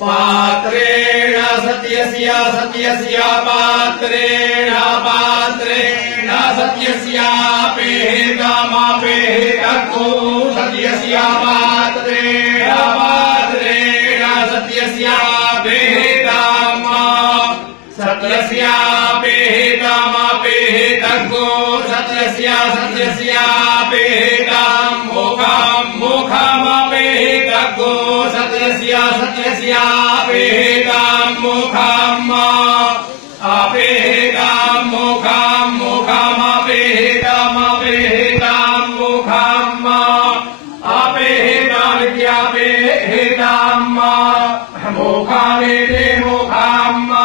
पात्रेण सत्यस्य सत्यस्य पात्रेण पात्रेण सत्यस्यापेः कामापेः तत्को सत्यस्य पात्रेण पात्रेण सत्यस्यापेः कामा सत्यस्यापेः कामापेः तत्को सत्यस्य सत्यस्यापेः कामो कामो कामापेः तत्को सत्यस्य सत्यस्यापेः कामो कामा आपेः कामो कामो कामापेः कामापेः कामो कामा आपेः कामित्यापेः कामा मोकामेते मोकामा